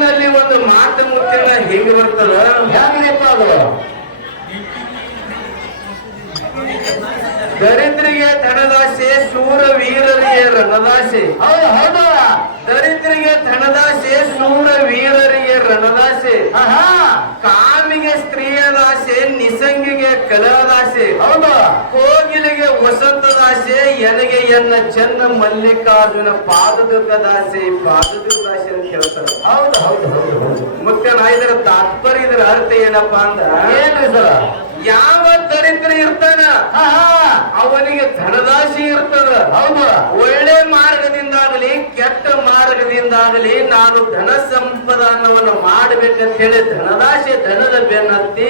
ಊರಿನಲ್ಲಿ ಒಂದು ಮಾತು ಮುತ್ತಿನ ಹೇಗಿರುತ್ತದೋ ಬರ್ತದ ಹೆಂಗಪ್ಪ ಅದು. ದರಿದ್ರಿಗೆ ಧನದಾಸೆ ಸೂರ ವೀರರಿಗೆ ರಣದಾಸೆ. ಹೌದು ಹೌದು. ದರಿದ್ರಿಗೆ ಧನದಾಸೆ ಸೂರ ವೀರರಿಗೆ ರಣದಾಸೆ ಕಾಮಿಗೆ ಸ್ತ್ರೀಯದಾಸೆ ನಿಸಂಗಿಗೆ ಕಲದಾಸೆ ಹೌದು. ಕೋಗಿಲಿಗೆ ವಸಂತದಾಸೆ ಎನಗೆ ಎನ್ನ ಚೆನ್ನ ಮಲ್ಲಿಕಾರ್ಜುನ ಪಾದದುರ್ಗ ದಾಸೆ ಪಾದದುರ್ಗ ದಾಸೆ ಅಂತ ಹೇಳ್ತಾರೆ. ಹೌದು ಹೌದು ಹೌದು ಮತ್ತೆ ನಾ ಇದರ ತಾತ್ಪರ್ಯ ಇದರ ಅರ್ಥ ಏನಪ್ಪಾ ಅಂದ್ರ ಏನ್ರಿ ಸರ್? ಯಾವ ದರಿದ್ರ ಇರ್ತಾನ? ಆಹಾ. ಅವನಿಗೆ ಧನದಾಶಿ ಇರ್ತದ. ಹೌದು. ಒಳ್ಳೆ ಮಾರ್ಗದಿಂದಾಗಲಿ ಕೆಟ್ಟ ಮಾರ್ಗದಿಂದಾಗಲಿ ನಾನು ಧನ ಸಂಪದಾನವನ್ನು ಮಾಡಬೇಕಂತ ಹೇಳಿ ಧನದಾಶೆ ಧನದ ಬೆನ್ನತ್ತಿ.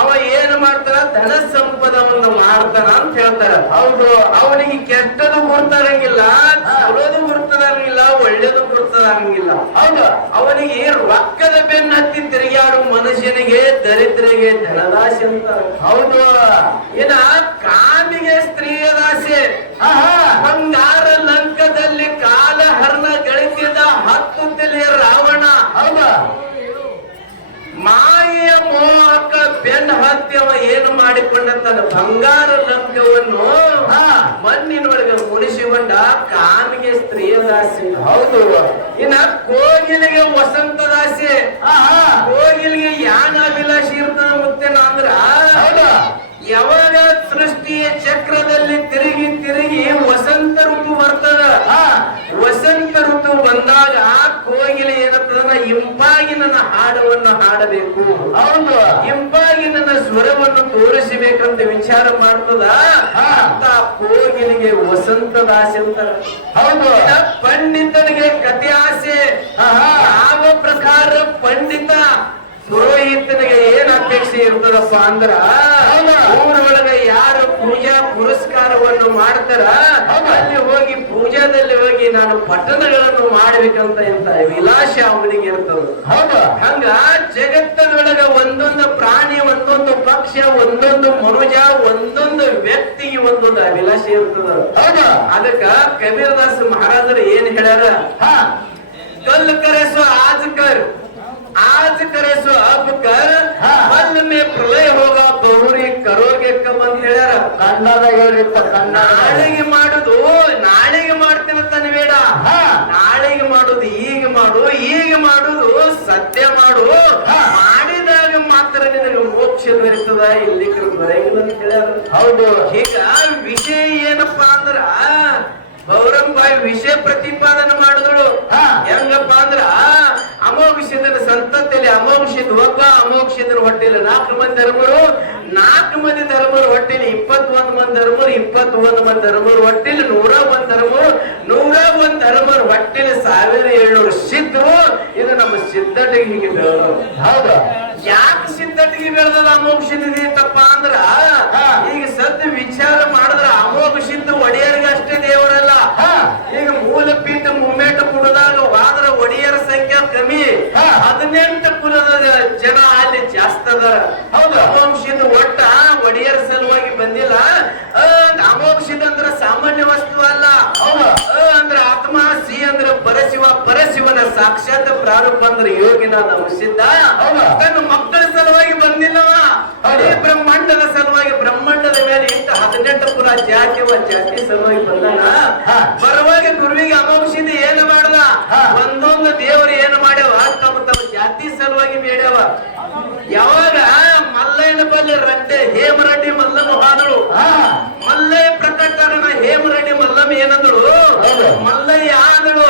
ಅವ ಏನ್ ಮಾಡ್ತಾನ? ಧನ ಸಂಪದವನ್ನು ಮಾಡ್ತಾನ ಅಂತ ಹೇಳ್ತಾರ. ಹೌದು. ಅವನಿಗೆ ಕೆಟ್ಟದು ಗುರ್ತರಂಗಿಲ್ಲ ಚಲೋದು ಗುರ್ತದಂಗಿಲ್ಲ ಒಳ್ಳೇದು ಗುರ್ತದಂಗಿಲ್ಲ ಹೌದು. ಅವನಿಗೆ ರೊಕ್ಕದ ಬೆನ್ನತ್ತಿ ತಿರುಗಾಡು ಮನುಷ್ಯನಿಗೆ ದರಿದ್ರಿಗೆ ಧನದಾಶೆ ಅಂತಾರೆ. ಹೌದು. ಇನ್ನ ಕಾಮಿಗೆ ಸ್ತ್ರೀಯ ದಾಸೆ ಬಂಗಾರ ಲಂಕದಲ್ಲಿ ಕಾಲ ಹರ್ಣ ಗಳಿಸಿದ ಹತ್ತು ತಲೆಯ ರಾವಣ. ಹೌದಾ? ಮಾಯೆಯ ಮೋಹಕ ಬೆನ್ನ ಹತ್ಯವ ಏನು ಮಾಡಿಕೊಂಡ ತನ್ನ ಬಂಗಾರ ಲಂಕವನ್ನು ಹಾ. ಮಣ್ಣಿನೊಳಗೆ ಮುನಿಸಿಕೊಂಡ ಕಾನಿಗೆ ಸ್ತ್ರೀಯ ದಾಸಿ. ಹೌದು. ಇನ್ನ ಕೋಗಿಲಿಗೆ ವಸಂತ ದಾಸಿ. ಕೋಗಿಲಿಗೆ ಯಾನ ಅಭಿಲಾಷಿ ಇರ್ತದ ಮತ್ತೆ ಅಂದ್ರ ಹೌದು ಯಾವಾಗ ಸೃಷ್ಟಿಯ ಚಕ್ರದಲ್ಲಿ ತಿರುಗಿ ತಿರುಗಿ ವಸಂತ ಋತು ಬರ್ತದ ಹಾ ವಸಂತ ಋತು ಬಂದಾಗ ಕೋಗಿಲೆ ಏನಂತಂದ್ರ ಇಂಪಾಗಿ ನನ್ನ ಹಾಡವನ್ನು ಹಾಡಬೇಕು. ಹೌದು. ಇಂಪಾಗಿ ನನ್ನ ಸ್ವರವನ್ನು ತೋರಿಸಬೇಕಂತ ವಿಚಾರ ಮಾಡ್ತದ ಹಾ. ಅಂತ ಕೋಗಿಲಿಗೆ ವಸಂತ ದಾಸೆ ಅಂತಾರ. ಹೌದು. ಪಂಡಿತನಿಗೆ ಕತೆ ಆಸೆ. ಯಾವ ಪ್ರಕಾರ ಪಂಡಿತ ಪುರೋಹಿತನಿಗೆ ಏನ್ ಅಪೇಕ್ಷೆ ಇರ್ತದಪ್ಪ ಅಂದ್ರ ಊರೊಳಗೆ ಯಾರು ಪೂಜಾ ಪುರಸ್ಕಾರವನ್ನು ಮಾಡ್ತಾರ ಅಲ್ಲಿ ಹೋಗಿ ಪೂಜಾದಲ್ಲಿ ಹೋಗಿ ನಾನು ಪಠನಗಳನ್ನು ಮಾಡ್ಬೇಕಂತ ಇಂತ ವಿಲಾಸ ಅವನಿಗೆ ಇರ್ತದ. ಹಂಗ ಜಗತ್ತದೊಳಗ ಒಂದೊಂದು ಪ್ರಾಣಿ ಒಂದೊಂದು ಪಕ್ಷ ಒಂದೊಂದು ಮನುಜ ಒಂದೊಂದು ವ್ಯಕ್ತಿಗೆ ಒಂದೊಂದು ಅಭಿಲಾಷ ಇರ್ತದ. ಅದಕ್ಕ ಕಬೀರದಾಸ ಮಹಾರಾಜರು ಏನ್ ಹೇಳ್ಯಾರ? ಕಲ್ಲು ಕರೆಸು ಆಜ್ಕರ್ आज कर आज करे सो अब कर हाँ। फल में प्रलय होगा ಬಹುರಿ ಕರೋಗೆ ಕಮ್ ಅಂತ ಹೇಳ್ಯಾರ ಕನ್ನಡ ಹೇಳ್ರಿಪ್ಪ ಕನ್ನಡ ನಾಳೆಗೆ ಮಾಡುದು ನಾಳೆಗೆ ಮಾಡ್ತೀನಿ ಅಂತಾನೆ ಬೇಡ ಹಾ. ನಾಳೆಗೆ ಮಾಡುದು ಈಗ ಮಾಡು ಈಗ ಮಾಡುದು ಸತ್ಯ ಮಾಡು ಹಾ. ಮಾಡಿದಾಗ ಮಾತ್ರ ನಿನಗೆ ಮೋಕ್ಷ ದೊರೀತದ ಇಲ್ಲಿ ಬರಂಗಿಲ್ಲ ಅಂತ ಹೇಳ್ಯಾರ ಹೌದು ಈಗ ವಿಷಯ ಏನಪ್ಪಾ ಅಂದ್ರ ಗೌರಂಬಾಯಿ ವಿಷಯ ಪ್ರತಿಪಾದನೆ ಮಾಡಿದಳು ಹಾ. ಹೆಂಗಪ್ಪ ಅಂದ್ರ ಅಮೋಘಿಸಿದನ ಸಂತತಿಯಲ್ಲಿ ಅಮೋಘಿಸಿದ ಒಬ್ಬ ಅಮೋಘಿಸಿದನ ಹೊಟ್ಟೆಲಿ ನಾಲ್ಕು ಮಂದಿ ಧರ್ಮರು ನಾಲ್ಕು ಮಂದಿ ಧರ್ಮರು ಹೊಟ್ಟೆಲಿ ಇಪ್ಪತ್ತೊಂದು ಮಂದಿ ಧರ್ಮರು ಇಪ್ಪತ್ತೊಂದು ಮಂದಿ ಧರ್ಮರು ಹೊಟ್ಟೆಲಿ ನೂರ ಒಂದ್ ಧರ್ಮರು ನೂರ ಒಂದ್ ಧರ್ಮರು ಹೊಟ್ಟೆಲಿ ಸಾವಿರ ಏಳ್ನೂರು ಸಿದ್ಧರು ಇದು ನಮ್ಮ ಸಿದ್ಧಟಿಗೆ ಹೀಗೆ ಹೌದಾ ಹೌದು ಯಾಕೆ ಸಿದ್ಧತೆಗೆ ಬೆಳೆದದ ಅಮೋಘ ಸಿದ್ಧಿ ತಪ್ಪ ಅಂದ್ರ. ಈಗ ಸದ್ಯ ವಿಚಾರ ಮಾಡಿದ್ರ ಅಮೋಘ ಸಿದ್ಧ ಒಡೆಯರಿಗೆ ಅಷ್ಟೇ ದೇವರಲ್ಲ. ಈಗ ಮೂಲ ಪೀಠ ಮುಮ್ಮೇಟ ಕುಡದಾಗ ಹೋದ್ರ ಒಡೆಯರ ಸಂಖ್ಯೆ ಕಮ್ಮಿ. ಹದಿನೆಂಟು ಕುಲದ ಜನ ಅಲ್ಲಿ ಜಾಸ್ತಿ ಅದ ಹೌದು. ಅಮೋಘ ಸಿದ್ಧ ಒಟ್ಟ ಒಡೆಯರ ಸಲುವಾಗಿ ಬಂದಿಲ್ಲ. ಸಿದ್ಧ ಅಂದ್ರ ಸಾಮಾನ್ಯ ವಸ್ತು ಅಲ್ಲ. ಅಂದ್ರ ಆತ್ಮ ಸಿ ಅಂದ್ರ ಪರಶಿವ ಪರಶಿವನ ಸಾಕ್ಷಾತ್ ಪ್ರಾರೂಪ ಅಂದ್ರ ಯೋಗಿನ ಸಿದ್ಧ. ತನ್ನ ಮಕ್ಕಳ ಸಲುವಾಗಿ ಬಂದಿಲ್ಲವ. ಅದೇ ಬ್ರಹ್ಮಾಂಡದ ಸಲುವಾಗಿ ಬ್ರಹ್ಮಾಂಡದ ಮೇಲೆ ಇಂತ ಹದಿನೆಂಟು ಪುರ ಜಾತಿವ ಜಾತಿ ಸಲುವಾಗಿ ಬಂದಾನ. ಪರವಾಗಿ ಗುರುವಿಗೆ ಅಮೋಕ್ಷಿತ ಏನು ಮಾಡದ. ಒಂದೊಂದು ದೇವರು ಏನು ಮಾಡ್ಯಾವ? ತಮ್ಮ ತಮ್ಮ ಜಾತಿ ಸಲುವಾಗಿ ಬೇಡ್ಯಾವ. ಯಾವಾಗ ಮಲ್ಲಯ್ಯನ ಬಲ್ಲಿ ಹೇಮರಡ್ಡಿ ಹೇಮರೆಡ್ಡಿ ಮಲ್ಲಮ್ಮ ಹಾದಳು. ಮಲ್ಲೆ ಪ್ರಕಟಣ ಪ್ರಕಟನ ಹೇಮರೆಡ್ಡಿ ಮಲ್ಲಮ್ಮ ಏನಂದಳು? ಮಲ್ಲ ಮಲ್ಲಯ್ಯ ಆದಳು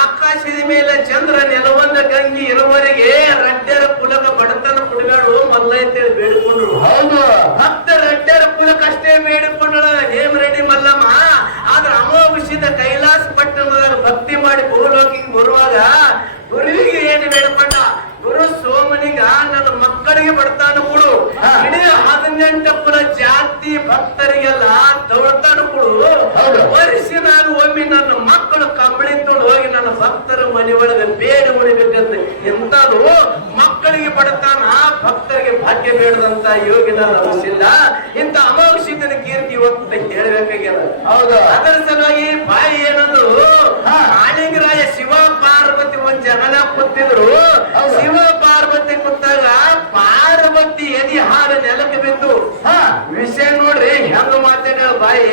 ಆಕಾಶದ ಮೇಲೆ ಚಂದ್ರ ನೆಲವನ್ನ ಗಂಗಿ ಇರುವವರೆಗೆ ರಡ್ಡರ ಕುಲಕ ಬಡತನ ಕುಡಿಬೇಡು ಮಲ್ಲಯ್ಯ ಅಂತೇಳಿ ಬೇಡಿಕೊಂಡಳು. ಹೌದು. ಭಕ್ತ ರಡ್ಡರ ಕುಲಕಷ್ಟೇ ಬೇಡಿಕೊಂಡಳ ಹೇಮರೆಡ್ಡಿ ಮಲ್ಲಮ್ಮ. ಆದ್ರೆ ಅಮೋಘಿಸಿದ ಕೈಲಾಸ ಪಟ್ಟಣದಲ್ಲಿ ಭಕ್ತಿ ಮಾಡಿ ಭೂಲೋಕಿಗೆ ಬರುವಾಗ ಗುರುವಿಗೆ ಏನು ಬೇಡಕೊಂಡ? ಗುರು ಸೋಮನಿಗ ನನ್ನ ಮಕ್ಕಳಿಗೆ ಬಡತಾನ ಕೊಡು. ಇಡೀ ಹದಿನೆಂಟು ಕುಲ ಜಾತಿ ಭಕ್ತರಿಗೆಲ್ಲ ದೌಡತಾನ ಕೊಡು. ಹೌದು. ನಾನು ಒಮ್ಮೆ ನನ್ನ ಮಕ್ಕಳು ಕಂಬಳಿ ತೊಗೊಂಡು ಹೋಗಿ ನನ್ನ ಭಕ್ತರ ಮನೆ ಒಳಗೆ ಬೇಡ ಮುಡಿಬೇಕಂತ ಎಂತಾದ್ರು ಮಕ್ಕಳಿಗೆ ಬಡತಾನ ಭಕ್ತರಿಗೆ ಭಾಗ್ಯ ಬೇಡದಂತ ಯೋಗಿನ ಅವಶ್ಯಿಲ್ಲ ಇಂತ ಅಮೌಷಿತನ ಕೀರ್ತಿ ಇವತ್ತು ಹೇಳ್ಬೇಕಾಗ್ಯದ. ಹೌದು. ಅದರ ಸಲುವಾಗಿ ಬಾಯಿ ಏನಂದ್ರು ಆಳಿಂಗರಾಯ ಕಾಳಿಂಗರಾಯ ಶಿವ ಪಾರ್ವತಿ ಒಂದ್ ಜನನ ಕೂತಿದ್ರು. ಶಿವ ಪಾರ್ವತಿ ಕೂತಾಗ ಪಾರ್ವತಿ ಎದಿ ಹಾಲು ನೆಲಕ್ಕೆ ಬಿದ್ದು ವಿಷಯ ನೋಡ್ರಿ ಹೆಂಗ ಮಾಡ್ತೇನೆ ಬಾಯಿ?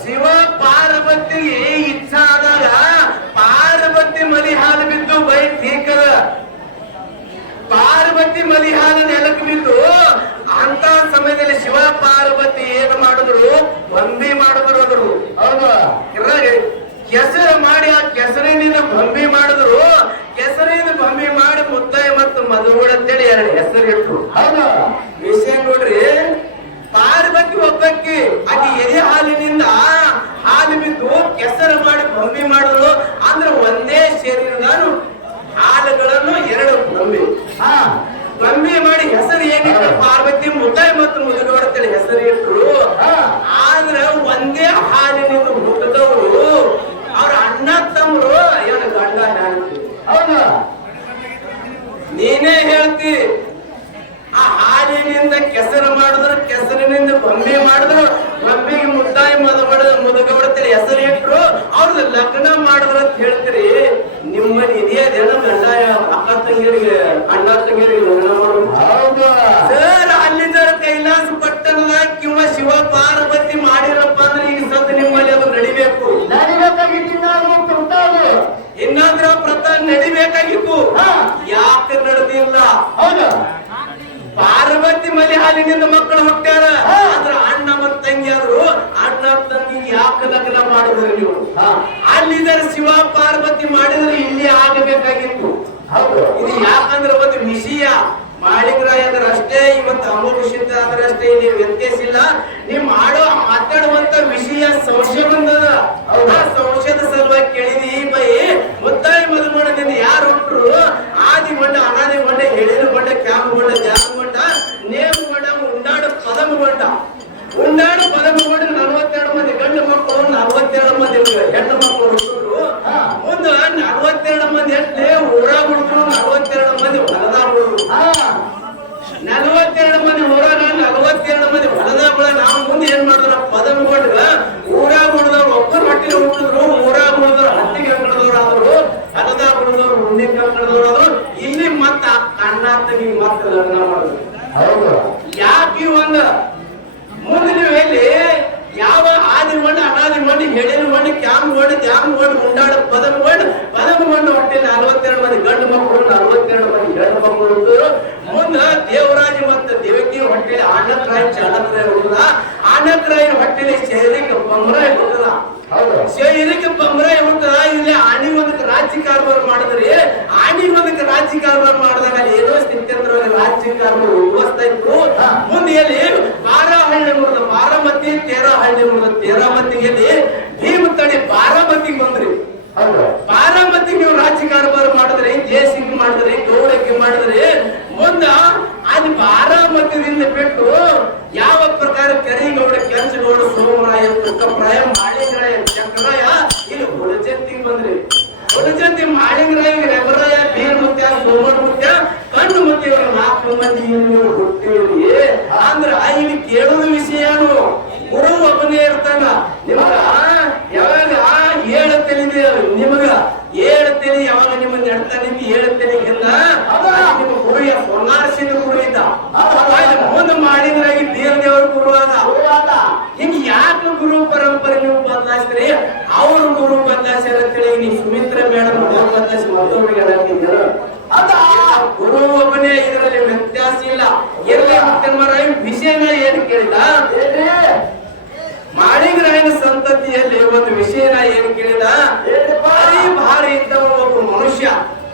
ಶಿವ ಪಾರ್ವತಿ ಇಚ್ಛಾ ಆದಾಗ ಪಾರ್ವತಿ ಮಲಿ ಹಾಲು ಬಿದ್ದು ಬೈ ತೀಕದ ಪಾರ್ವತಿ ಮಲಿ ಹಾಲು ನೆಲಕ್ಕೆ ಬಿದ್ದು ಅಂತ ಸಮಯದಲ್ಲಿ ಶಿವ ಪಾರ್ವತಿ ಏನು ಮಾಡಿದ್ರು? ಬಂದಿ ಮಾಡಿದ್ರು ಅದ್ರು. ಹೌದು. ಕೆಸರು ಮಾಡಿ ಆ ಕೆಸರಿನಿಂದ ಬಂದಿ ಮಾಡಿದ್ರು. ಕೆಸರಿನಿಂದ ಬಂಬಿ ಮಾಡಿ ಮುತ್ತಾಯ ಮತ್ತು ಮಧುಗುಳ ಅಂತೇಳಿ ಎರಡು ಹೆಸರು ಇಟ್ರು. ಹೌದು? ವಿಷಯ ನೋಡ್ರಿ ಪಾರ್ವತಿ ಒಬ್ಬಕ್ಕಿ ಆಕೆ ಎದೆ ಹಾಲಿನಿಂದ ಹಾಲು ಬಿದ್ದು ಕೆಸರು ಮಾಡಿ ಬಂಬಿ ಮಾಡಿದ್ರು ಅಂದ್ರೆ ಒಂದೇ ಶರೀರದಾನು ಹಾಲುಗಳನ್ನು ಎರಡು ಬಂಬಿ. ಹಾ. ಬಂಬಿ ಮಾಡಿ ಹೆಸರು ಏನಿತ್ತು ಪಾರ್ವತಿ ಮುತ್ತಾಯ ಮತ್ತು ಮುದುಗೋಡ ಅಂತೇಳಿ ಹೆಸರು ಇಟ್ರು ಹಾ ಆದ್ರೆ ಒಂದೇ ಹಾಲಿನಿಂದ ಹುಟ್ಟಿದವರು ಅವ್ರ ಅಣ್ಣ ತಮ್ಮರು ಇವನ ಗಂಡ ಹೆಂಡತಿ. ಹೌದು ನೀನೇ ಹೇಳ್ತಿ ಆ ಹಾಲಿನಿಂದ ಕೆಸರು ಮಾಡಿದ್ರು ಕೆಸರಿನಿಂದ ಬಂಬಿ ಮಾಡಿದ್ರು ಬಂಬಿಗೆ ಮುದ್ದಾಯಿ ಮದಬಡ ಮುದುಗಬಡತಲ್ಲಿ ಹೆಸರು ಇಟ್ರು ಅವ್ರದ್ದು ಲಗ್ನ ಮಾಡಿದ್ರು ಅಂತ ಹೇಳ್ತೀರಿ ನಿಮ್ಮಲ್ಲಿ ಇದೆಯದೇನ ಗಂಡ ಅಕ್ಕ ತಂಗಿಯರಿಗೆ ಅಣ್ಣ ತಂಗಿಯರಿಗೆ ಲಗ್ನ ಮಾಡೋದು ಹೌದು ಸರ್ ಅಲ್ಲಿಂದ ಕೈಲಾಸ ಪಟ್ಟಣದಾಗ ಕಿವ ಶಿವ ಪಾರ್ವತಿ ಮಾಡಿರಪ್ಪ ಅಂದ್ರೆ ಈಗ ಸದ್ ನಿಮ್ಮಲ್ಲಿ ಅದು ನಡಿಬೇಕು ನಡಿಬೇಕಾಗಿತ್ತು ನಾವು ಕೊಡ್ತಾವು ಇನ್ನಾದ್ರ ಪ್ರತ ನಡಿಬೇಕಾಗಿತ್ತು ಹಾ. ಯಾಕೆ ನಡೆದಿಲ್ಲ ಹೌದು ಪಾರ್ವತಿ ಮಲಿ ಹಾಲಿನಿಂದ ಮಕ್ಕಳು ಹುಟ್ಟ್ಯಾರ ಹಾ. ಆದ್ರ ಅಣ್ಣ ಮತ್ ತಂಗಿ ಆದ್ರು ಅಣ್ಣ ತಂಗಿ ಯಾಕೆ ಲಗ್ನ ಮಾಡಿದ್ರಿ ನೀವು. ಅಲ್ಲಿದ್ದಾರೆ ಶಿವ ಪಾರ್ವತಿ ಮಾಡಿದ್ರೆ ಇಲ್ಲಿ ಆಗಬೇಕಾಗಿತ್ತು. ಇದು ಯಾಕಂದ್ರೆ ಒಂದು ವಿಷಯ. ಮಾಳಿಕರಾಯದ್ರ ಅಷ್ಟೇ ಇವತ್ತು ಅಮೋಘ ಸಿದ್ಧ ಆದ್ರೆ ಅಷ್ಟೇ ಇಲ್ಲಿ ವ್ಯತ್ಯಾಸ ಇಲ್ಲ. ನೀವು ಮಾಡೋ ಮಾತಾಡುವಂತ ವಿಷಯ ಸಂಶಯ ಬಂದದ. ಆ ಸಂಶಯದ ಸಲುವಾಗಿ ಕೇಳಿದಿ ಈ ಬೈ. ಮುತ್ತಾಯಿ ನಿನ್ನ ಯಾರು ಹುಟ್ಟರು ಆದಿ ಮಂಡ ಅನಾದಿ ಮಂಡ ಹೇಳಿನ ಮಂಡ ಕ್ಯಾಮ ಗೊಂಡ ಜಾಮ ಮಂಡ ನೇಮ ಮಂಡ ಉಂಡಾಡ ಪದಮ ಮಂಡ ಉಂಡಾಡ ಪದಮ ಮಂಡ ನಲವತ್ತೆರಡು ಮಂದಿ ಮಕ್ಕಳು ನಲವತ್ತೆರಡು ಮಂದಿ ಹೆಣ್ಣು ಮಕ್ಕಳು ಹುಡುಗರು. ಮುಂದ ನಲವತ್ತೆರಡು ಮಂದಿ ಎಷ್ಟೇ ಊರಾಗ ಹುಡುಗರು ನಲ್ವತ್ತೆರಡು ಮಂದಿ ಹೊಲದಾಗ ಹುಡುಗರು. ನಲವತ್ತೆರಡು ಮಂದಿ ಊರಾಗ ನಲ್ವತ್ತೆರಡು ಮಂದಿ ಹೊಲದಾಗ ನಾವು ಮುಂದೆ ಏನ್ ಮಾಡಿದ್ರ ಪದಂ ಕೊಂಡ್ರ ಊರಾಗ ಹುಡುದವ್ರು ಒಬ್ಬರು ಹೊಟ್ಟಿನ ಹುಟ್ಟಿದ್ರು ಊರಾಗ ಹುಡುದವ್ರು ಹತ್ತಿಗೆ ಕಂಕಣದವ್ರು ಆದ್ರು ಹೊಲದಾಗ ಹುಡುದವ್ರು ಉಣ್ಣಿ ಕಂಕಣದವ್ರು ಆದ್ರು ಇಲ್ಲಿ ಮತ್ತ ಕಣ್ಣಾತಗಿ ಮತ್ತ ಲಗ್ನ ಮಾಡಿದ್ರು ಹೌದು ಯಾಕೆ ಒಂದ ಮುಂದೆ ನೀವು ಎಲ್ಲಿ ಯಾವ ಆದಿ ಮಣ್ಣು ಅನಾದಿ ಮಣ್ಣು ಹೇಳಿನ ಮಣ್ಣು ಕ್ಯಾಮ್ ಮಣ್ಣು ದ್ಯಾಮ್ ಮಣ್ಣು ಉಂಡಾಡ ಪದಮ ಮಣ್ಣು ಪದಮ ಮಣ್ಣು ಹೊಟ್ಟೆ ನಲವತ್ತೆರಡು ಮಂದಿ ಗಂಡು ಮಕ್ಕಳು ನಲವತ್ತೆರಡು ಮಂದಿ ಗಂಡು ಮಕ್ಕಳು ಹುಟ್ಟಿದ್ರು ಮುಂದ ದೇವರಾಜ ಮತ್ತು ದೇವಕಿ ಹೊಟ್ಟೆಲಿ ಆನಕ್ರಾಯ ಚಾಣಕ್ರಾಯ ಹುಡುಗ ಆನಕ್ರಾಯನ ಹೊಟ್ಟೆಲಿ ಶರೀರಕ್ಕೆ ಪಂಗ್ರಾಯ ಹುಟ್ಟದ ಹೌದು ಶರೀರಕ್ಕೆ ಪಂಗ್ರಾಯ ಹುಟ್ಟದ ಇಲ್ಲಿ ಆಣಿ ಒಂದಕ್ಕೆ ರಾಜ್ಯ ಕಾರ್ಬಾರ ಮಾಡಿದ್ರಿ ಆಣಿ ಒಂದಕ್ಕೆ ರಾಜ್ಯ ಕಾರ್ಬಾರ ಮಾಡಿದಾಗ ಅಲ್ಲಿ ಏನೋ ಸ್ಥಿತ್ಯಂತರ ರಾಜ್ಯ ಕಾರ್ಬಾರ ಉಪಸ್ತಾ ಇತ್ತು ಮುಂದೆ ಎಲ್ಲಿ ಬಾರಾಹಳ್ಳಿ ಮುರಿದ ಮುರಿದ ತೇರಾಮತಿಯಲ್ಲಿ ಭೀಮ ತಡಿ ಬಾರಾಮತಿಗೆ ಬಂದ್ರಿ ಬಾರಾಮತಿ ನೀವು ರಾಜ್ಯ ಕಾರ್ಬಾರ ಮಾಡಿದ್ರಿ ಜೇಸಿಂಗ್ ಮಾಡಿದ್ರಿ ಗೌಡಕ್ಕೆ ಮಾಡಿದ್ರಿ ಮುಂದ ಅಲ್ಲಿ ಬಾರಾಮತಿಯಿಂದ ಬಿಟ್ಟು ಯಾವ ಪ್ರಕಾರ ಕರಿಗೌಡ ಕೆಂಚಗೌಡ ಸೋಮರಾಯ ತುಕ್ಕಪ್ರಾಯ ಮಾಳಿಂಗರಾಯ ಚಕ್ರಾಯ ಇಲ್ಲಿ ಹುಳಜಂತಿಗೆ ಬಂದ್ರಿ. ಹುಳಜಂತಿ ಮಾಳಿಂಗರಾಯ ರೆಬರಾಯ ಬೀರ್ ಮುತ್ಯ ಸೋಮರ ಮುತ್ಯ ಕಣ್ಣು ಮುತ್ಯ ಇವ್ರ ನಾಲ್ಕು ಮಂದಿ ಹುಟ್ಟಿ ಅಂದ್ರ ಇಲ್ಲಿ ಕೇಳುವ ವಿಷಯನು ಗುರು ಒಬ್ಬನೇ ಇರ್ತಾನ. ನಿಮಗ ಯಾವಾಗ ಏಳು ತಲೆ ನಿಮಗ ಏಳು ತಲೆ ಯಾವಾಗ ನಿಮ್ಮ ನಡ್ತಾ ನಿಂತು ಏಳು ತಲೆಗಿಂದ ನಿಮ್ಮ ಗುರು ಹೊನ್ನಾರ್ಸಿನ ಗುರು ಇದ್ದ. ಮುಂದೆ ಮಾಡಿದ್ರಾಗಿ ದೇವ ದೇವರ ಗುರು ಹೌದಾದ? ಹಿಂಗ ಯಾಕೆ ಗುರು ಪರಂಪರೆ ನೀವು ಬದಲಾಯಿಸ್ರಿ ಅವ್ರ ಗುರು ಬದಲಾಯಿಸ್ಯಾರ ಅಂತೇಳಿ ನೀವು ಸುಮಿತ್ರ ಮೇಡಮ್ ಗುರು ಬದಲಾಯಿಸಿ ಮತ್ತೊಬ್ಬರಿಗೆ ಅದ ಗುರು ಒಬ್ಬನೇ ಇದರಲ್ಲಿ ವ್ಯತ್ಯಾಸ ಇಲ್ಲ. ಎಲ್ಲ ಮುಖ್ಯಮರ ವಿಷಯನ ಏನು ಕೇಳಿದ? ಮಾಳಿಂಗರಾಯನ ಸಂತತಿಯಲ್ಲಿ ಒಂದು ವಿಷಯನ ಏನು ಕೇಳಿದ? ಭಾರಿ ಭಾರಿ ಇದ್ದ ಒಬ್ಬ ಮನುಷ್ಯ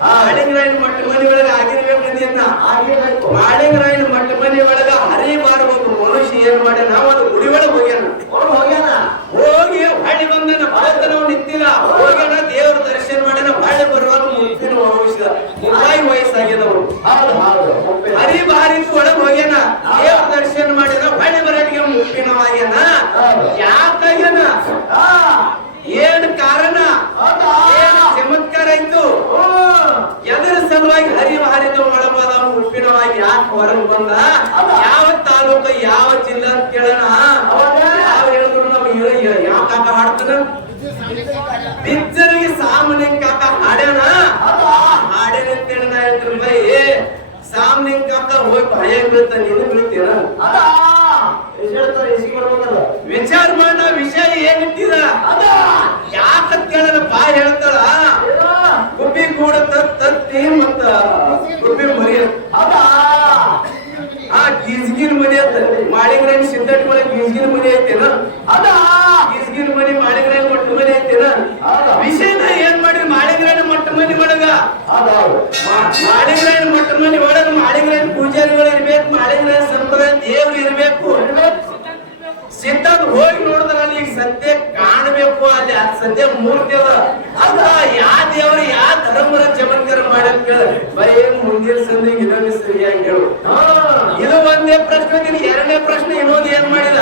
ಆ ಮಾಳಿಂಗರಾಯನ ಮಟ್ಟ ಮನೆ ಒಳಗ ಆಗಿರ್ಬೇಕು ನದಿಯನ್ನ ಆಗಿರ್ಬೇಕು. ಮಟ್ಟ ಮನೆ ಒಳಗ ಹರಿಬಾರ ಒಬ್ಬ ಮನುಷ್ಯ ಏನ್ ಮಾಡ್ಯಾನ? ನಾವು ಅದು ಗುಡಿ ಒಳಗೆ ಹೋಗ್ಯಾನ. ಅವನು ಹೋಗ್ಯಾನ? ಹೋಗಿ ಹಳ್ಳಿ ಬಂದನ ಭಾರತನವ ನಿಂತಿಲ್ಲ. ಹೋಗ್ಯಾನ ದೇವರ ದರ್ಶನ ಮಾಡ್ಯಾನ ಬಾಳೆ ಬರುವಾಗ ಮುಂಚಿನ ಅನುಭವಿಸಿದ. ಮುಂಬಾಯಿ ವಯಸ್ಸಾಗ್ಯದವರು. ಹರಿ ಬಾರಿ ಒಳಗ್ ಹೋಗ್ಯಾನ. ದೇವ್ರ ದರ್ಶನ ಮಾಡ್ಯಾನ ಹೊಳ್ಳಿ ಬರಟಿಗೆ ಮುಪ್ಪಿನವಾಗ್ಯಾನ. ಯಾಕಾಗ್ಯಾನ? ಆ, ಏನ್ ಕಾರಣ? ಚಮತ್ಕಾರ ಇತ್ತು ಎದರ ಸಲುವಾಗಿ ಹರಿ ಹರಿದು ಒಳಬಾದ ಉಪ್ಪಿನವಾಗಿ ಯಾಕೆ ಹೊರಗೆ ಬಂದ ಯಾವ ತಾಲೂಕು ಯಾವ ಜಿಲ್ಲಾ ಅಂತ ಕೇಳೋಣ ಹೌದಾ? ಯಾವ ಹೇಳಿದ್ರು ನಮ್ಗೆ ಯಾವ ಕಾಕ ಹಾಡ್ತಾನ ಬಿದ್ದರಿಗೆ ಸಾಮಾನ್ಯ ಕಾಕ ಬಾಯಾಗ ಬೀಳ್ತ ನೀನು ಬೀಳ್ತೀರ ಅದ ಎಷ್ಟ್ ಹೇಳ್ತಾರೆ ಎಸಿಗೆ ಬರ್ಬೇಕಲ್ಲ ವಿಚಾರ ಮಾಡ ವಿಷಯ ಏನಿಟ್ಟಿದ ಅದ ಯಾಕ ಕೇಳಲ್ಲ ಬಾಯ್ ಹೇಳ್ತಾಳ ಏನೋ? ಗುಬ್ಬಿ ಕೂಡ ತತ್ತಿ ಮತ್ತ ಗುಬ್ಬಿ ಮರಿ ಅದ ಆ ಗೀಸ್ಗಿನ ಮನೆ ಅಂತ ಮಾಡಿಗ್ರೇನ್ ಸಿದ್ದಟ್ ಒಳಗೆ ಗೀಸ್ಗಿನ ಮನೆ ಐತೇನ ಅದ ಗೀಸ್ಗಿನ ಮನೆ ಮಾಡಿಗ್ರೇನ್ ಮೊಟ್ಟ ಮನೆ ಐತೇನ ಹೌದು. ವಿಷಯನ ಏನ್ ಮಾಡಿರಿ ಮಾಡಿಗ್ರೇನ್ ಮೊಟ್ಟ ಮನೆ ಒಳಗ ಅದ ಮಾಡಿಗ್ರೇನ್ ಮೊಟ್ಟ ಮನೆ ಒಳಗ ಮಾಡಿಗ್ರೇನ್ ಪೂಜಾರಿಗಳು ಇರ್ಬೇಕು ಮಾಡಿಗ್ರೇನ್ ಸಂಪ್ರದಾಯ ದೇವ್ರು ಇರ್ಬೇಕು ಸಿದ್ಧಾಂತ ಹೋಗಿ ನೋಡಿದ್ರ ಅಲ್ಲಿ ಈಗ ಸದ್ಯ ಕಾಣಬೇಕು ಅಲ್ಲಿ ಆ ಸದ್ಯ ಮೂರ್ತಿ ಅದ ಅದ ಯಾ ದೇವ್ರು ಚಮತ್ಕಾರ ಮಾಡಕ್ ಕೇಳ ಬರೀ ಮುಂದಿನ ಸಂದಿಗೆ ಇನ್ನೊಂದು ಸರಿಯಾಗಿ ಹೇಳು ಇದು ಒಂದೇ ಪ್ರಶ್ನೆ ನಿನ್ ಎರಡನೇ ಪ್ರಶ್ನೆ ಇನ್ನೊಂದು ಏನ್ ಮಾಡಿದ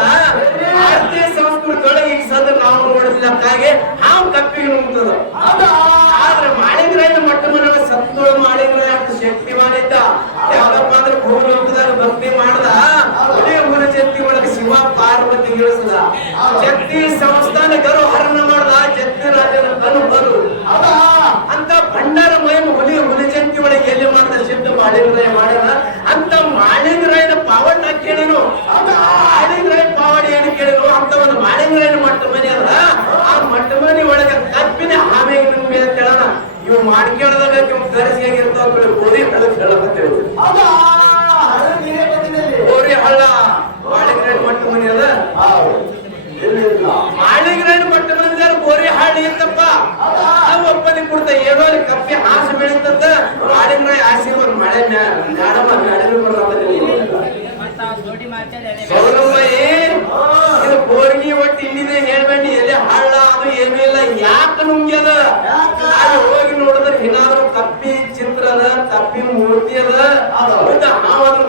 ಭಾರತೀಯ ಸಂಸ್ಕೃತಿಯೊಳಗೆ ಈಗ ಸದ ನಾವು ನೋಡಿದಿಲ್ಲ ಹಾಗೆ ಹಾವು ಕಪ್ಪಿಗೆ ನುಗ್ತದ. ಆದ್ರೆ ಮಾಡಿದ್ರ ಮೊಟ್ಟ ಮೊದಲ ಸತ್ತೋಳು ಮಾಡಿದ್ರೆ ಅಷ್ಟು ಶಕ್ತಿವಾನ್ ಇದ್ದ ಯಾಕಪ್ಪ ಅಂದ್ರೆ ಭೂಮಿ ಲೋಕದಾಗ ಭಕ್ತಿ ಮಾಡ್ದ. ಅದೇ ಗುರು ಜತ್ತಿ ಒಳಗೆ ಶಿವ ಪಾರ್ವತಿ ಇಳಿಸದ ಶಕ್ತಿ ಸಂಸ್ಥಾನ ಗರು ಹರಣ ಮಾಡ್ದ ಜತ್ತಿ ರಾಜನ ಕನು ಬರು ಅದ ಅಂತ ಭಂಡಾರ ಮೈಮ್ ಹುಲಿ ಹುಲಿ ಜಂತಿ ಒಳಗೆ ಎಲ್ಲಿ ಮಾಡ್ದ ಮಾಡಲ್ಲ ಅಂತ ಮಾಳಿಂದ್ರಾಯನ ಪಾವಣ್ಣ ಕೇಳನು ಮಾಳಿಂಗ್ರಾಯ ಪಾವಡಿ ಏನು ಕೇಳನು ಅಂತ ಒಂದು ಮಾಳಿಂದ್ರಾಯನ ಮಟ್ಟ ಮನೆ ಅಲ್ಲ ಆ ಮಟ್ಟ ಮನೆ ಒಳಗೆ ತಪ್ಪಿನ ಹಾಮೆ ನಿಮ್ಗೆ ಅಂತ ಹೇಳೋಣ. ಇವು ಮಾಡ್ಕೇಳದಾಗ ಇವ್ ಕರೆಸಿಯಾಗಿರ್ತಾವ ಗೋರಿ ಹಳ್ಳ ಹೇಳಕತ್ತೇವೆ ಅದ ಅದು ನೀನೇ ಬಂದಿದ್ದೀರಿ. ಗೋರಿ ಹಳ್ಳ ಮಾಳಿಂಗ್ರಾಯನ ಮಟ್ಟ ಮನೆ ಅದ ಹೌದು. ಎಲ್ಲಿಲ್ಲ? ಮಾಳಿಂಗ್ರಾಯನ ಮಟ್ಟ ಮನೆ ಹಳ್ಳಿ ಇತ್ತಪ್ಪ ನಾವು ಒಪ್ಪದಿ ಕೊಡ್ತ ಏನೋ ಕಪ್ಪಿ ಹಾಸ ಬೆಳೀತಂತ ಮಾಡಿ ಆಶೀರ್ವಾದ ಮಳೆ ಮೇಡಮ ಗೌರವ್ವಯ್ಯ, ಇದು. ಬೋರ್ಗಿ ಒಟ್ಟು ಇಲ್ಲಿದೆ ಹೇಳ್ಬೇಡಿ ಎಲ್ಲಿ ಹಳ್ಳ ಅದು ಏನೂ ಇಲ್ಲ. ಯಾಕ ನುಂಗ್ಯದ ಹೋಗಿ ನೋಡಿದ್ರೆ ಏನಾದ್ರು ಕಪ್ಪಿ ಚಿತ್ರ ಅದ ಕಪ್ಪಿ ಮೂರ್ತಿ ಅದ. ಮುಂದೆ ಹಾವದು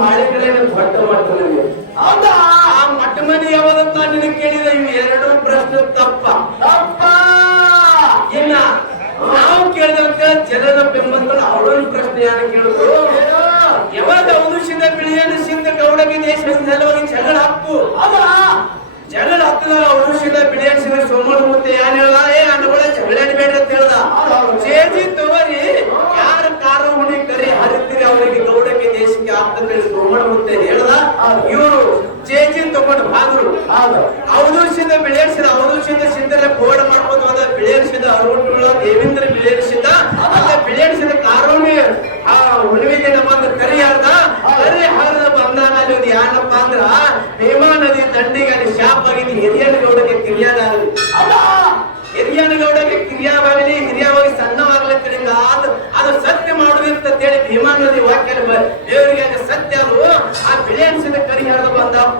ಮಾಡಿ ಕಡೆ ಹೊಟ್ಟೆ ಮಟ್ಟದಲ್ಲಿ. ಹೌದಾ? ಆ ಮಟ್ಟ ಮನೆ ಯಾವದಂತ ನಿನ್ನ ಕೇಳಿದ ಇವು ಎರಡು ಪ್ರಶ್ನೆ ತಪ್ಪ ತಪ್ಪ. ಇನ್ನ ನಾವು ಕೇಳಿದಂತ ಜನರ ಬೆಂಬಲ ಅವಳೊಂದು ಪ್ರಶ್ನೆ ಯಾರು ಕೇಳಿದ್ರು? ಯಾವಾಗ ಔಷಧ ಬಿಳಿಯನ್ನು ಸಿಂಧ ಗೌಡಗೆ ದೇಶದ ನೆಲವಾಗಿ ಜಗಳ ಹಕ್ಕು ಅದ ಜಗಳ ಹತ್ತದ ಔಷಧ ಬಿಳಿಯನ್ನು ಸಿಂಧ ಸೋಮಣ್ಣ ಮತ್ತೆ ಯಾನ್ ಹೇಳ್ದ ಏ ಅನ್ನಗಳ ಜಗಳ ಬೇಡ ಅಂತ ಹೇಳ್ದ ಜೇಜಿ ತಗೋರಿ ಯಾರ ಕರೆ ಹರಿತೀರಿ ಅವರಿಗೆ ಗೌಡಕ್ಕೆ ದೇಶಕ್ಕೆ ಆಗ್ತದೆ ಸೋಮಣ್ಣ ಮುತ್ತೆ ಹೇಳ್ದ? ಇವರು ಚೇಜಿ ತಗೊಂಡು ಬಾದ್ರು. ಔದುಷಿದ ಬಿಳಿಯರ್ಸಿದ ಔದುಷಿದ ಸಿದ್ಧರ ಕೋಡ ಮಾಡ್ಬೋದು ಅದ ಬಿಳಿಯರ್ಸಿದ ಅರುಣ್ ದೇವೇಂದ್ರ ಬಿಳಿಯರ್ಸಿದ ಅಲ್ಲ ಬಿಳಿಯರ್ಸಿದ ಕಾರೋಣಿ ಆ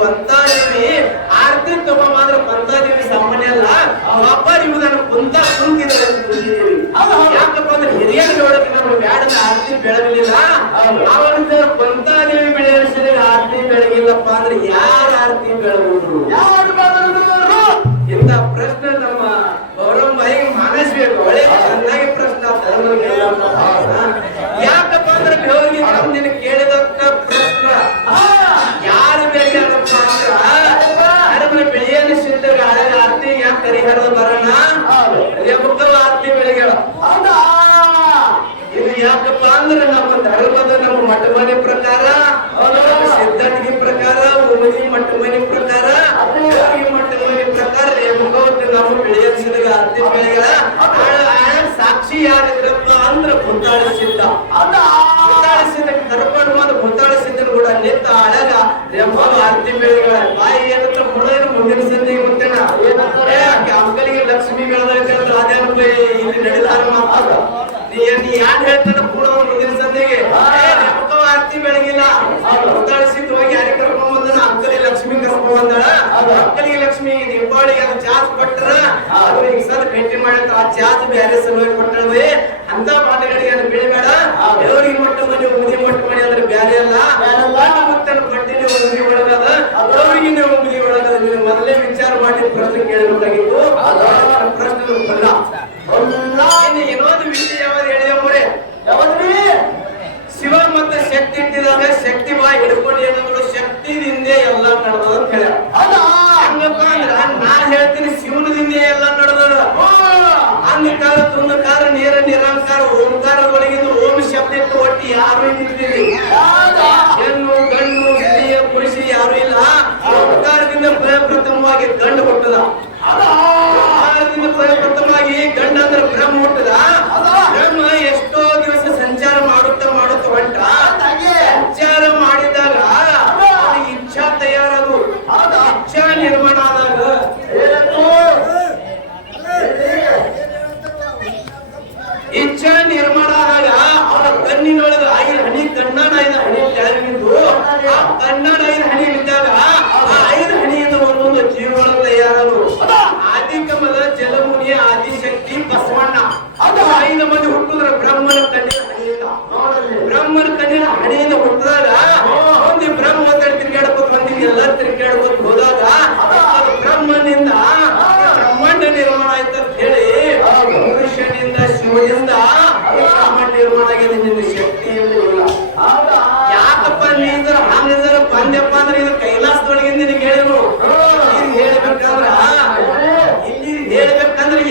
ಬಂತ ಮುತ್ತಾಳಿಸಿದ್ದ ಹೌದಾ? ಮುತ್ತಾಳಿಸಿದ ಕರ್ಕೊಂಡ್ ಮುತ್ತಾಳಿಸಿದ್ರು ಕೂಡ ನಿಂತ ಅಳಗ ರೆಂಬ ಆರ್ತಿ ಬೆಳೆಗಳ ಬಾಯಿ ಏನಂತ ಮುಳೇನು ಮುಂದಿನ ಸಂದಿಗೆ ಮುತ್ತೇನ ಏ, ಆಕೆ ಅಂಕಲಿಗೆ ಲಕ್ಷ್ಮಿ ಬೆಳೆದೈತೆ ಅದೇ ಇಲ್ಲಿ ನಡೆದಾರ ಮಾತಾಡ. ನೀ ನೀ ಯಾನ್ ಹೇಳ್ತಾನ ಕೂಡ ಮುಂದಿನ ಸಂದಿಗೆ? ಆರ್ತಿ ಬೆಳಗಿಲ್ಲ ಮುತ್ತಾಳಿಸಿದ್ದು ಹೋಗಿ ಯಾರಿಗೆ ಕರ್ಕೊಂಡ್ ಬಂದನ? ಅಂಕಲಿ ಲಕ್ಷ್ಮಿ ಕರ್ಕೊಂಡ್ ಬಂದಳ. ಅಂಕಲಿಗೆ ಲಕ್ಷ್ಮಿ ನಿಂಬಾಳಿಗೆ ಅದು ಜಾಸ್ ಕೊಟ್ಟರ? ಅದು ಈಗ ಸರ್ ಭೇಟಿ ಮಾಡಿದ ಆ ಚಾಸ್ ಬೇರೆ ಸಲುವಾಗಿ ಕೊಟ್ಟಳವೆ? ಅಂತ ಮಾತುಗಳಿಗೆ ಬೀಳಬೇಡ ದೇವರಿಗೆ ಮಟ್ಟ ಮನೆ ಮುಗಿ ಮಟ್ಟ ಮನೆ ಅಂದ್ರೆ ಬೇರೆ ಅಲ್ಲ. ಮುತ್ತನ ಪಟ್ಟಿನ ಮುದಿ ಒಳಗದ ದೇವರಿಗೆ ನೀವು ಒಳಗದ ನೀವು ಮೊದಲೇ ವಿಚಾರ ಮಾಡಿ ಪ್ರಶ್ನೆ ಕೇಳಬೇಕಾಗಿತ್ತು. ಪ್ರಶ್ನೆ ಬಲ್ಲ. ಇನ್ನು ಇನ್ನೊಂದು ವಿಷಯ ಯಾವ್ದು? ಹೇಳಿದವ್ರೆ ಯಾವದ್ರಿ? ಶಿವ ಮತ್ತೆ ಶಕ್ತಿ ಇಟ್ಟಿದಾಗ ಶಕ್ತಿ ಬಾ ಹಿಡ್ಕೊಂಡು ಏನಂದ್ರು ಶಕ್ತಿದಿಂದ ಎಲ್ಲ ನಡೆದ ಅಂತ ಹೇಳ? ಅಂದ್ರೆ ಅಂದ್ರ ನಾ ಹೇಳ್ತೀನಿ ಶಿವನದಿಂದ ಎಲ್ಲ ಯಾರು ನಿಂತಿದ್ದೀವಿ ಹೆಣ್ಣು ಗಂಡು ಸ್ತ್ರೀಯ ಪುರುಷ ಯಾರು ಇಲ್ಲ? ಸರ್ಕಾರದಿಂದ ಪ್ರಥಮವಾಗಿ ಗಂಡು ಹುಟ್ಟದ. ಸರ್ಕಾರದಿಂದ ಪ್ರಥಮವಾಗಿ ಗಂಡ ಅಂದ್ರೆ ಬ್ರಹ್ಮ ಹುಟ್ಟದ ಬ್ರಹ್ಮ ಟಿ ಬಸವಣ್ಣ ಅದು ಐದು ಮಂದಿ ಹುಟ್ಟಿದ್ರೆ ಬ್ರಹ್ಮನ ಕಣ್ಣಿನ ಹಣೆಯಿಂದ ಬ್ರಹ್ಮನ ಕಣ್ಣಿನ ಹಣೆಯಿಂದ ಹುಟ್ಟಿದಾಗ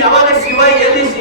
Y él dice,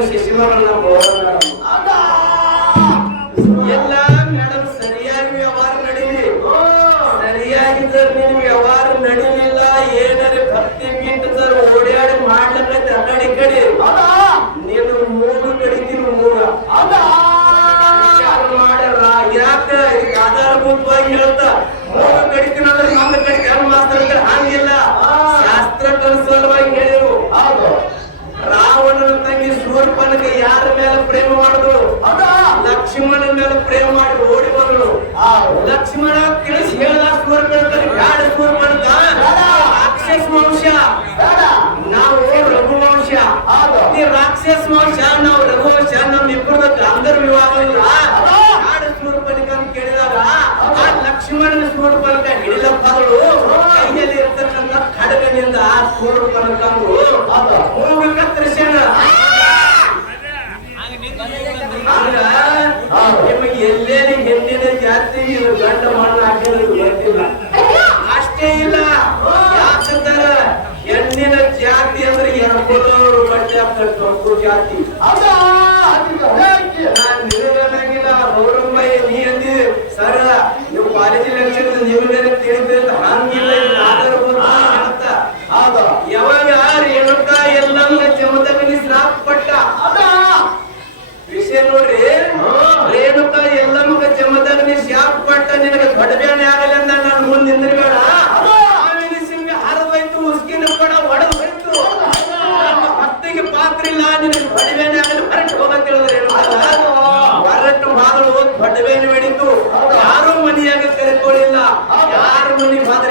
ಮೇಡಮ್ ಶಿಶಿವರನ್ನ ಎಲ್ಲ ಮೇಡಮ್ ಸರಿಯಾಗಿ ವ್ಯವಹಾರ ನಡೀಲಿ. ಸರಿಯಾಗಿದ್ರೆ ನೀನು ವ್ಯವಹಾರ ನಡೀಲಿಲ್ಲ ಏನಾರೆ ಭಕ್ತಿ ಬಿಟ್ಟು ಓಡಾಡಿ ಮಾಡ್ಲಕ್ಕ ಅಂಗಡಿ ಕಡೆ. ನೀನು ಮೂರು ಕಡಿತೀನಿ ವಿಚಾರ ಮಾಡ್ಯಾರ? ಯಾಕ? ಆಧಾರಭೂತವಾಗಿ ಹೇಳ್ತಾ ಮೂರು ಕಡಿತೀನಿ ಅಂದ್ರೆ ನಮ್ಮ ಕಡೆ ಹೆಂಗ್ ಮಾತಾಡ್ತಾರೆ ಹಂಗಿಲ್ಲ ಶಾಸ್ತ್ರ ಸಲುವಾಗಿ ಹೇಳಿರು ರಾವಣನ ತಂಗಿ ಶೂರ್ಪನಕ ಯಾರ ಮೇಲೆ ಪ್ರೇಮ ಮಾಡಿದ್ರು ಲಕ್ಷ್ಮಣನ ಮೇಲೆ ಪ್ರೇಮ ಮಾಡಿ ಓಡಿ ಬಂದಳು ಆ ಲಕ್ಷ್ಮಣ ತಿಳಿಸಿ ಹೇಳ ಶೂರ್ಪನಕ ಬ್ಯಾಡ ಶೂರ್ಪನಕ ರಾಕ್ಷಸ ವಂಶ ನಾವು ರಘುವಂಶ ನೀ ರಾಕ್ಷಸ ವಂಶ ನಾವು ರಘುವಂಶ ನಮ್ ಇಬ್ಬರದ ಅಂದರ ವಿವಾಹ ಇಲ್ಲ ಬ್ಯಾಡ ಶೂರ್ಪನಕ ಅಂತ ಕೇಳಿದಾಗ ಆ ಲಕ್ಷ್ಮಣನ ಶೂರ್ಪನಕ ಹಿಡಿಲಪ್ಪಗಳು ಕೈಯಲ್ಲಿ ಇರ್ತಕ್ಕಂಥ ಖಡ್ಗನಿಂದ ಆ ಮೂರು ಮೂಗು ಕತ್ತರಿಸ್ಯಾನ. ನಿಮಗೆ ಎಲ್ಲೇನಿ ಹೆಣ್ಣಿನ ಜಾತಿ ಗಂಡ ಮಣ್ಣು ಹಾಕಿರೋದು ಗೊತ್ತಿಲ್ಲ. ಅಷ್ಟೇ ಇಲ್ಲ. ಯಾಕಂದ್ರ ಹೆಣ್ಣಿನ ಜಾತಿ ಅಂದ್ರೆ ಎರ್ಕೊಳ್ಳೋರು ಬಟ್ಟೆ ಕಪ್ಪು ಜಾತಿ. ನಾನ್ ನೀ ಅಂದಿ ಸರ ನೀವು ಕಾಲೇಜಿನ ನಿಮ್ಗೆ ತಿಳಿದ್ರೆ ಹಂಗಿಲ್ಲ ಆದರೂ ಯಾವಾಗ? ಹೇಳುತ್ತ ಎಲ್ಲ ಜಮದಗ್ನಿ ಶ್ರಾಪ್ ಪಟ್ಟ? ವಿಷಯ ನೋಡ್ರಿ. ರೇಣುಕ ಎಲ್ಲಮಗ ಜಮದಗ್ನಿ ಶಾಪ್ ಪಟ್ಟ ನಿನಗೆ ದೊಡ್ಡಬೇನೆ ಆಗಲ್ಲ ಅಂತ ನಾನು ಮುಂದೆ ನಿಂದ್ರಬೇಡ. ಆಮೇಲೆ ಸಿಂಗ ಹರಿದೋಯ್ತು ಉಸ್ಕಿನ ಪಡ ಹೊಡೆದು ಹೋಯ್ತು. ಹತ್ತಿಗೆ ಪಾತ್ರ ಇಲ್ಲ ನಿನಗೆ ದೊಡ್ಡಬೇನೆ ಆಗಲಿ ಹೊರಟು ಹೋಗಂತ ಹೇಳಿದ್ರೆ ಹೊರಟು ಮಾದಳು ದೊಡ್ಡಬೇನೆ ಬೆಳೀತು ಯಾರು ಮನೆಯಾಗ ತೆರೆಕೊಳ್ಳಿಲ್ಲ ಯಾರು ಮನೆ ಬಾಗಲ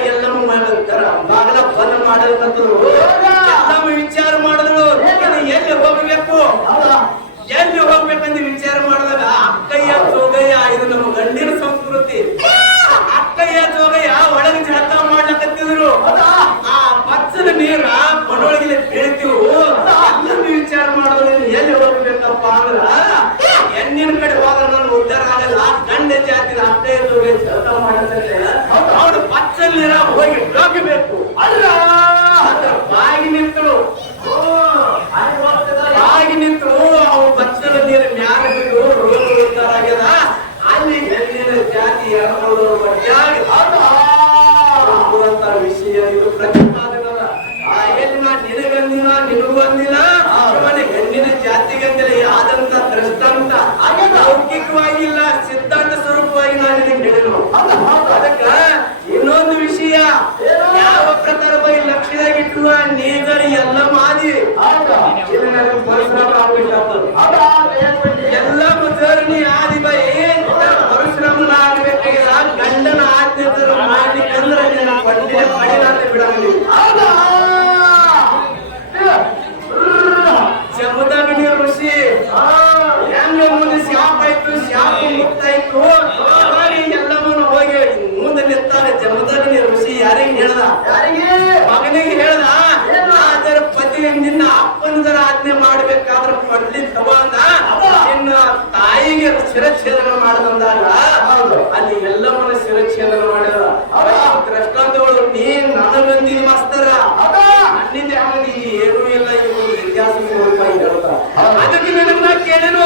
ಬಂದ್ ಮಾಡಲ್ಕಂತರು ಎಲ್ಲಮ್ಮ ವಿಚಾರ ಮಾಡಿದ್ರು? ಎಲ್ಲಿ ಹೋಗ್ಬೇಕು? ಎಲ್ಲಿ ಹೋಗ್ಬೇಕಂತ ವಿಚಾರ ಮಾಡಿದಾಗ ಅಕ್ಕಯ್ಯ ಜೋಗಯ್ಯ ಇದು ನಮ್ಮ ಗಂಡಿನ ಸಂಸ್ಕೃತಿ. ಅಕ್ಕಯ್ಯ ಜೋಗಯ್ಯ ಒಳಗೆ ಜಳಕ ಮಾಡ್ಲಕತ್ತಿದ್ರು. ಆ ಪಚ್ಚದ ನೀರ ಮನೊಳಗೆ ಬೀಳ್ತೀವು. ಎಲ್ಲರೂ ವಿಚಾರ ಮಾಡಿದ್ರೆ? ಎಲ್ಲಿ ಹೋಗ್ಬೇಕಪ್ಪ ಅಂದ್ರ ಹೆಣ್ಣಿನ ಕಡೆ ಹೋದ್ರೆ ನಾನು ಉದ್ಧಾರ ಆಗಲ್ಲ ಗಂಡ ಜಾತಿ ಅಕ್ಕಯ್ಯ ಜೋಗಯ್ಯ ಜಳಕ ಮಾಡಕ್ಕೆ ಅವ್ರು ಪಚ್ಚದ ನೀರ ಹೋಗಿ ಹೋಗಬೇಕು ಅಲ್ಲ ಅದ್ರ ಬಾಗಿ ನಿಂತಳು ಬಾಗಿ ನಿಂತು ಅವು ಬಚ್ಚಲ ನೀರು ಮ್ಯಾಲ ಬಿದ್ದು ರೋಗ ಉದ್ಧಾರ ಆಗ್ಯದ ಅಲ್ಲಿ ಹೆಣ್ಣಿನ ಜಾತಿ ಎಳ್ಕೊಳ್ಳೋರು ಬಟ್ಟಾಗ ಅಂತ ವಿಷಯ ಇದು ಪ್ರತಿಪಾದಕದ ಆ ಎಲ್ಲಿ ನಾ ನಿನಗಂದಿನ ನಿನಗೂ ಅಂದಿಲ್ಲ ಅವನ ಹೆಣ್ಣಿನ ಜಾತಿಗಂದಿಲ್ಲ ಆದಂತ ದೃಷ್ಟಾಂತ ಲೌಕಿಕವಾಗಿಲ್ಲ ಸಿದ್ಧಾಂತ ಸ್ವರೂಪವಾಗಿ ನಾನು ನಿನಗೆ ಹೇಳಿದ್ರು ಅದಕ್ಕ ಇನ್ನೊಂದು ವಿಷಯ ಯಾವ ಪ್ರಕಾರ ಬೈ ಲಕ್ಷ್ಯದಾಗ ಇಟ್ಟುವ ನೀಗರಿ ಎಲ್ಲ ಮಾದಿ ಇಲ್ಲಿ ನನಗೆ ಪರಿಶ್ರಮ ಆಗ್ಬಿಟ್ಟಪ್ಪ ಎಲ್ಲ ಮುದರ್ನಿ ಆದಿ ಬೈ ಪರಶುರಾಮನ ಆಗ್ಬೇಕಾಗಿಲ್ಲ ಗಂಡನ ಆದ್ಯತೆ ಮಾಡ್ಲಿಕ್ಕಂದ್ರೆ ನೀನು ಪಂಡಿತ ಪಡಿಲಾರ್ದೆ ಬಿಡಂಗಿಲ್ಲ ಜಮದಗ್ನಿ ಋಷಿ ಹೆಂಗ ಮುಂದೆ ಶಾಪ ಆಯ್ತು ಶಾಪ ಮುಕ್ತಾಯ್ತು ಅವಾಗ ಎಲ್ಲಮ್ಮನ ಹೋಗಿ ಮುಂದೆ ನಿಂತಾನೆ ಜಮದಗ್ನಿ ಋಷಿ ಯಾರಿಗೆ ಹೇಳ್ದ ಮಗನಿಗೆ ಹೇಳ್ದ ಅದರ ಪತಿ ನಿನ್ನ ಅಪ್ಪನದರ ಆಜ್ಞೆ ಮಾಡ್ಬೇಕಾದ್ರ ಪಡ್ಲಿ ತಗೊಂಡ ನಿನ್ನ ತಾಯಿಗೆ ಮಾಡದಂದಾಗ ಅಲ್ಲಿ ಎಲ್ಲವನ್ನ ಶಿರಚ್ಛೇದನ ಮಾಡಿದ ಕೃಷ್ಣಂದವಳು ನೀ ನನಗಂದಿ ಮಾಸ್ತರ. ನನ್ನಿಂದ ಏನೂ ಇಲ್ಲ ಇವ್ರು ಇತಿಹಾಸ ಅದಕ್ಕೆ ನನಗೆ ನಾ ಕೇಳೇನು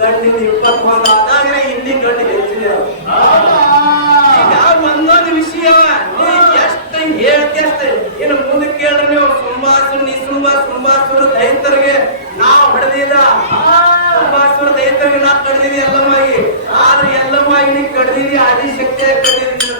ಗಂಡು ನಿಮ್ದು ಇಪ್ಪತ್ಮೂರು ಆದಾಗ ಇಲ್ಲಿ ಗಂಡು ಹೆಚ್ಚಿನ ಈಗ ಒಂದೊಂದು ವಿಷಯ ಎಷ್ಟು ಹೇಳ್ತಿ ಅಷ್ಟೇ. ಇನ್ನು ಮುಂದೆ ಕೇಳ್ರಿ ನೀವು ಸುಂಬಾಸು ನೀ ನಿಸುಂಬ ಸುಂಬಾಸುರ ದೈತರಿಗೆ ನಾವು ಹೊಡೆದಿಲ್ಲ. ಸುಂಬಾಸುರ ದೈತರಿಗೆ ನಾವು ಕಡ್ದಿವಿ ಎಲ್ಲಮ್ಮಾಗಿ ಆದ್ರೆ ಎಲ್ಲಮ್ಮಾಗಿ ನೀವು ಕಡ್ದಿವಿ ಆದಿಶಕ್ತಿಯಾಗಿ ಕಡ್ದಿದ್ದೀನಿ